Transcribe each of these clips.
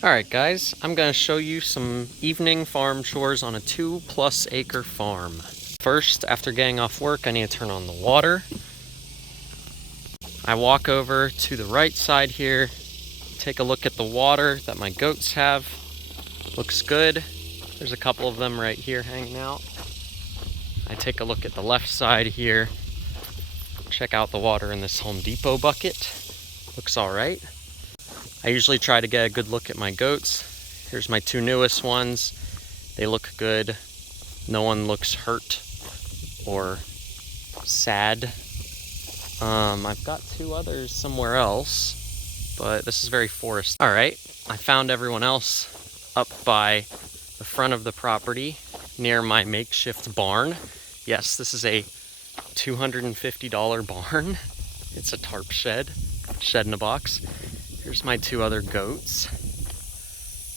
Alright guys, I'm going to show you some evening farm chores on a 2+ acre farm. First, after getting off work, I need to turn on the water. I walk over to the right side here, take a look at the water that my goats have. Looks good. There's a couple of them right here hanging out. I take a look at the left side here, check out the water in this Home Depot bucket. Looks alright. I usually try to get a good look at my goats. Here's my two newest ones. They look good. No one looks hurt or sad. I've got two others somewhere else, but this is very forest. All right, I found everyone else up by the front of the property near my makeshift barn. Yes, this is a $250 barn. It's a tarp shed in a box. Here's my two other goats.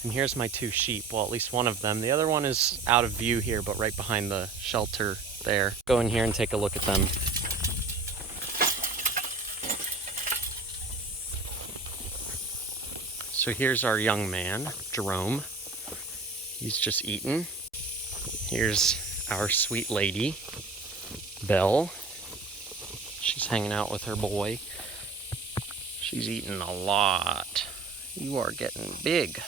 And here's my two sheep. Well, at least one of them. The other one is out of view here, but right behind the shelter there. Go in here and take a look at them. So here's our young man, Jerome. He's just eating. Here's our sweet lady, Belle. She's hanging out with her boy. She's eating a lot. You are getting big.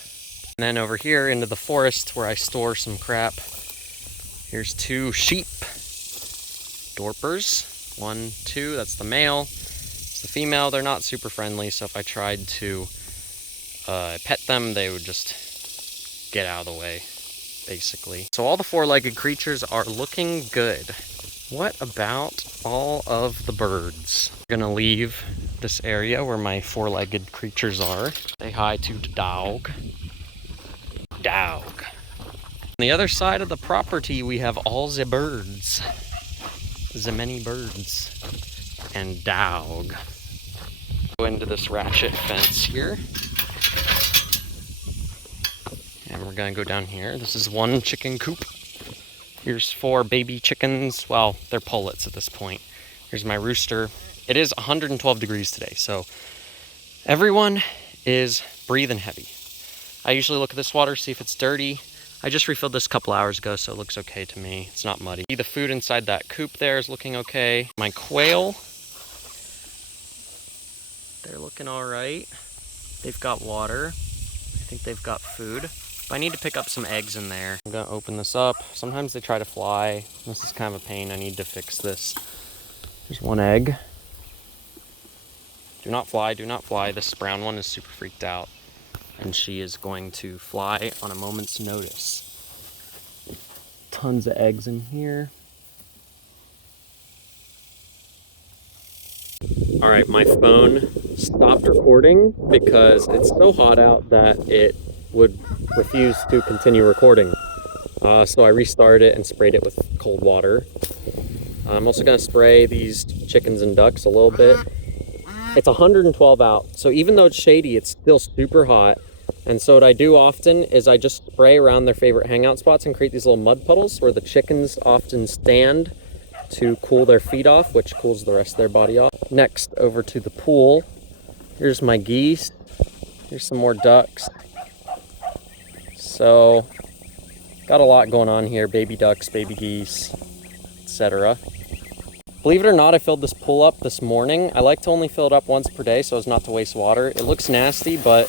And then over here into the forest where I store some crap, here's two sheep. Dorpers. 1, 2, that's the male. It's the female. They're not super friendly, so if I tried to pet them, they would just get out of the way, basically. So all the four-legged creatures are looking good. What about all of the birds? I'm gonna leave this area where my four-legged creatures are. Say hi to the dog. Dog. On the other side of the property, we have all the birds. The many birds. And dog. Go into this ratchet fence here. And we're gonna go down here. This is one chicken coop. Here's 4 baby chickens. Well, they're pullets at this point. Here's my rooster. It is 112 degrees today, so everyone is breathing heavy. I usually look at this water, see if it's dirty. I just refilled this a couple hours ago, so it looks okay to me. It's not muddy. The food inside that coop there is looking okay. My quail, they're looking all right. They've got water. I think they've got food. I need to pick up some eggs in there. I'm gonna open this up. Sometimes they try to fly. This is kind of a pain. I need to fix this. There's one egg. Do not fly, do not fly. This brown one is super freaked out, and she is going to fly on a moment's notice. Tons of eggs in here. All right, my phone stopped recording because it's so hot out that it would refuse to continue recording. So I restarted it and sprayed it with cold water. I'm also gonna spray these chickens and ducks a little bit. It's 112 out, so even though it's shady, it's still super hot. And so what I do often is I just spray around their favorite hangout spots and create these little mud puddles where the chickens often stand to cool their feet off, which cools the rest of their body off. Next, over to the pool. Here's my geese. Here's some more ducks. So, got a lot going on here. Baby ducks, baby geese, etc. Believe it or not, I filled this pool up this morning. I like to only fill it up once per day so as not to waste water. It looks nasty, but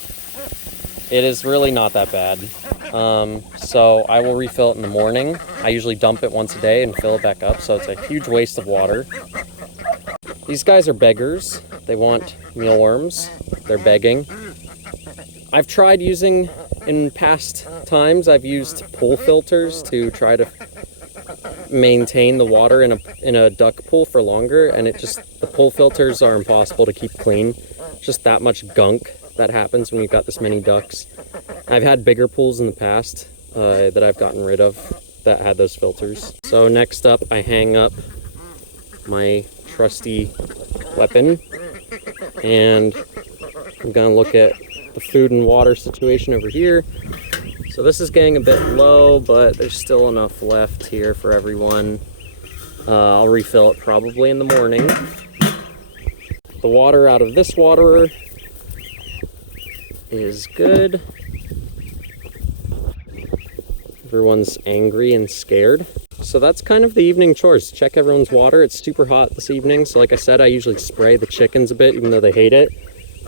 it is really not that bad. So I will refill it in the morning. I usually dump it once a day and fill it back up, so it's a huge waste of water. These guys are beggars. They want mealworms. They're begging. I've tried using, in past times, I've used pool filters to try to maintain the water in a duck pool for longer, and the pool filters are impossible to keep clean. Just that much gunk that happens when you've got this many ducks. I've had bigger pools in the past that I've gotten rid of that had those filters. So next up, I hang up my trusty weapon, and I'm gonna look at the food and water situation over here. So this is getting a bit low, but there's still enough left here for everyone. I'll refill it probably in the morning. The water out of this waterer is good. Everyone's angry and scared. So that's kind of the evening chores. Check everyone's water. It's super hot this evening. So like I said, I usually spray the chickens a bit, even though they hate it.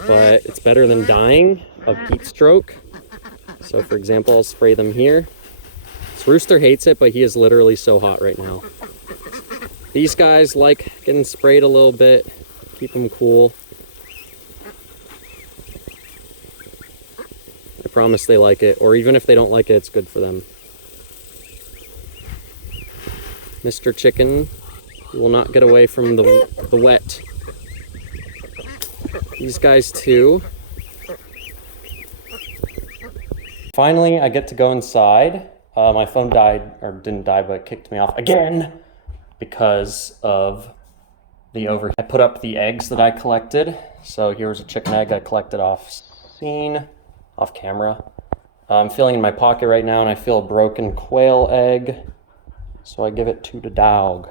But it's better than dying of heat stroke. So for example, I'll spray them here. This rooster hates it, but he is literally so hot right now. These guys like getting sprayed a little bit, keep them cool. I promise they like it, or even if they don't like it, it's good for them. Mr. Chicken will not get away from the wet. These guys too. Finally, I get to go inside. My phone died, or didn't die, but it kicked me off again because of the overheat. I put up the eggs that I collected. So here's a chicken egg I collected off camera. I'm feeling in my pocket right now and I feel a broken quail egg. So I give it to the dog.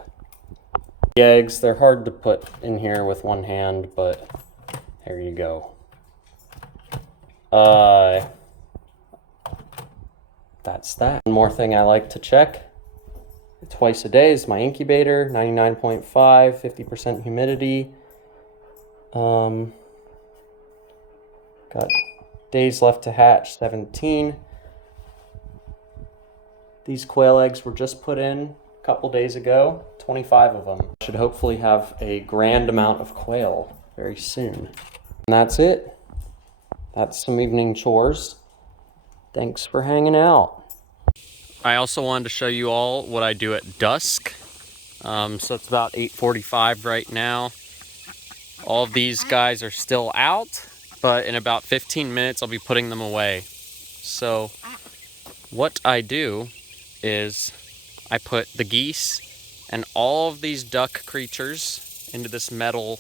The eggs, they're hard to put in here with one hand, but there you go. That's that. One more thing I like to check twice a day is my incubator, 99.5, 50% humidity. Got days left to hatch, 17. These quail eggs were just put in a couple days ago, 25 of them. Should hopefully have a grand amount of quail very soon. And that's it. That's some evening chores. Thanks for hanging out. I also wanted to show you all what I do at dusk. So it's about 8:45 right now. All of these guys are still out, but in about 15 minutes I'll be putting them away. So what I do is I put the geese and all of these duck creatures into this metal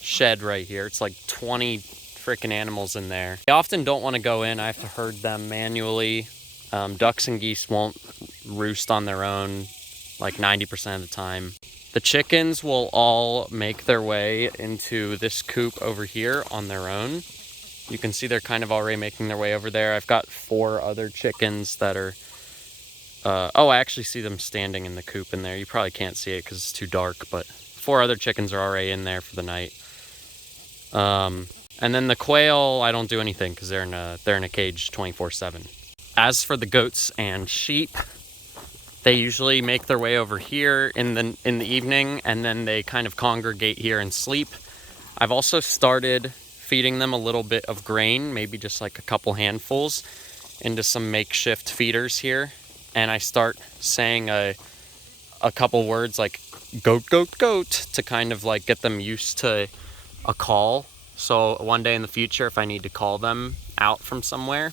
shed right here. It's like 20 freaking animals in there. I often don't want to go in. I have to herd them manually. Ducks and geese won't roost on their own like 90% of the time. The chickens will all make their way into this coop over here on their own. You can see they're kind of already making their way over there. I've got 4 other chickens that are... oh, I actually see them standing in the coop in there. You probably can't see it because it's too dark, but 4 other chickens are already in there for the night. And then the quail, I don't do anything because they're in a cage 24/7. As for the goats and sheep, they usually make their way over here in the evening, and then they kind of congregate here and sleep. I've also started feeding them a little bit of grain, maybe just like a couple handfuls, into some makeshift feeders here. And I start saying a couple words like goat, goat, goat to kind of like get them used to a call. So one day in the future, if I need to call them out from somewhere,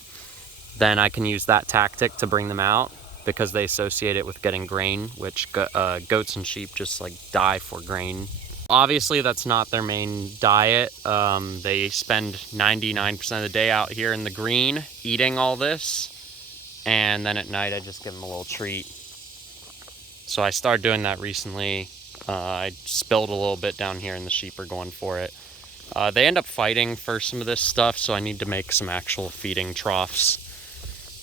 then I can use that tactic to bring them out because they associate it with getting grain, which goats and sheep just like die for grain. Obviously, that's not their main diet. They spend 99% of the day out here in the green eating all this. And then at night, I just give them a little treat. So I started doing that recently. I spilled a little bit down here and the sheep are going for it. They end up fighting for some of this stuff, so I need to make some actual feeding troughs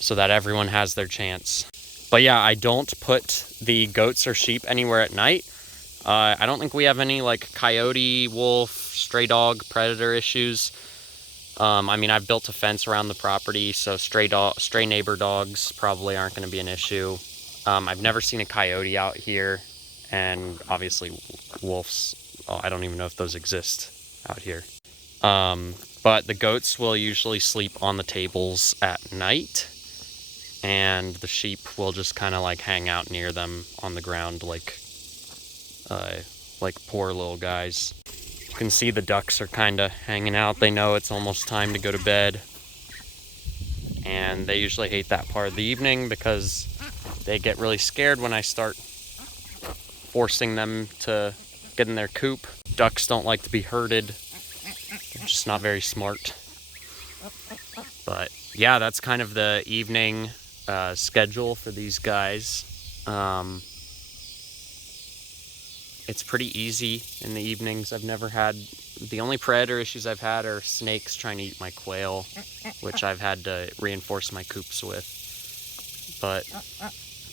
so that everyone has their chance. But yeah, I don't put the goats or sheep anywhere at night. I don't think we have any like coyote, wolf, stray dog, predator issues. I mean, I've built a fence around the property, so stray neighbor dogs probably aren't going to be an issue. I've never seen a coyote out here, and obviously wolves, I don't even know if those exist out here. But the goats will usually sleep on the tables at night, and the sheep will just kind of like hang out near them on the ground like poor little guys. You can see the ducks are kind of hanging out. They know it's almost time to go to bed. And they usually hate that part of the evening because they get really scared when I start forcing them to get in their coop. Ducks don't like to be herded. They're just not very smart. But yeah, that's kind of the evening schedule for these guys. It's pretty easy in the evenings. The only predator issues I've had are snakes trying to eat my quail, which I've had to reinforce my coops with. but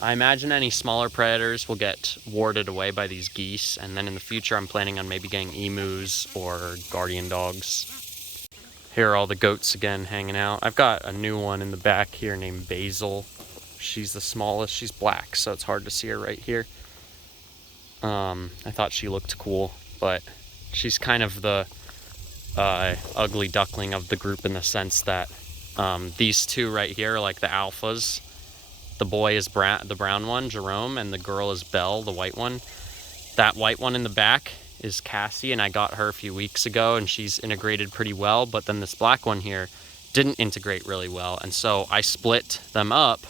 I imagine any smaller predators will get warded away by these geese, and then in the future I'm planning on maybe getting emus or guardian dogs. Here are all the goats again hanging out. I've got a new one in the back here named Basil. She's the smallest. She's black, so it's hard to see her right here. I thought she looked cool, but she's kind of the ugly duckling of the group in the sense that these two right here are like the alphas. The boy is the brown one, Jerome, and the girl is Belle, the white one. That white one in the back is Cassie, and I got her a few weeks ago, and she's integrated pretty well, but then this black one here didn't integrate really well, and so I split them up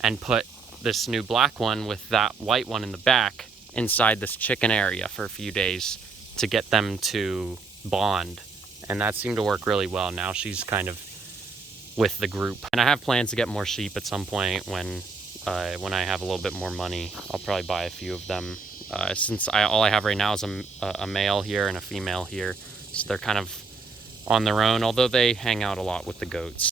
and put this new black one with that white one in the back inside this chicken area for a few days to get them to bond, and that seemed to work really well. Now she's kind of with the group, and I have plans to get more sheep at some point when I have a little bit more money. I'll probably buy a few of them. Since all I have right now is a male here and a female here, so they're kind of on their own, although they hang out a lot with the goats.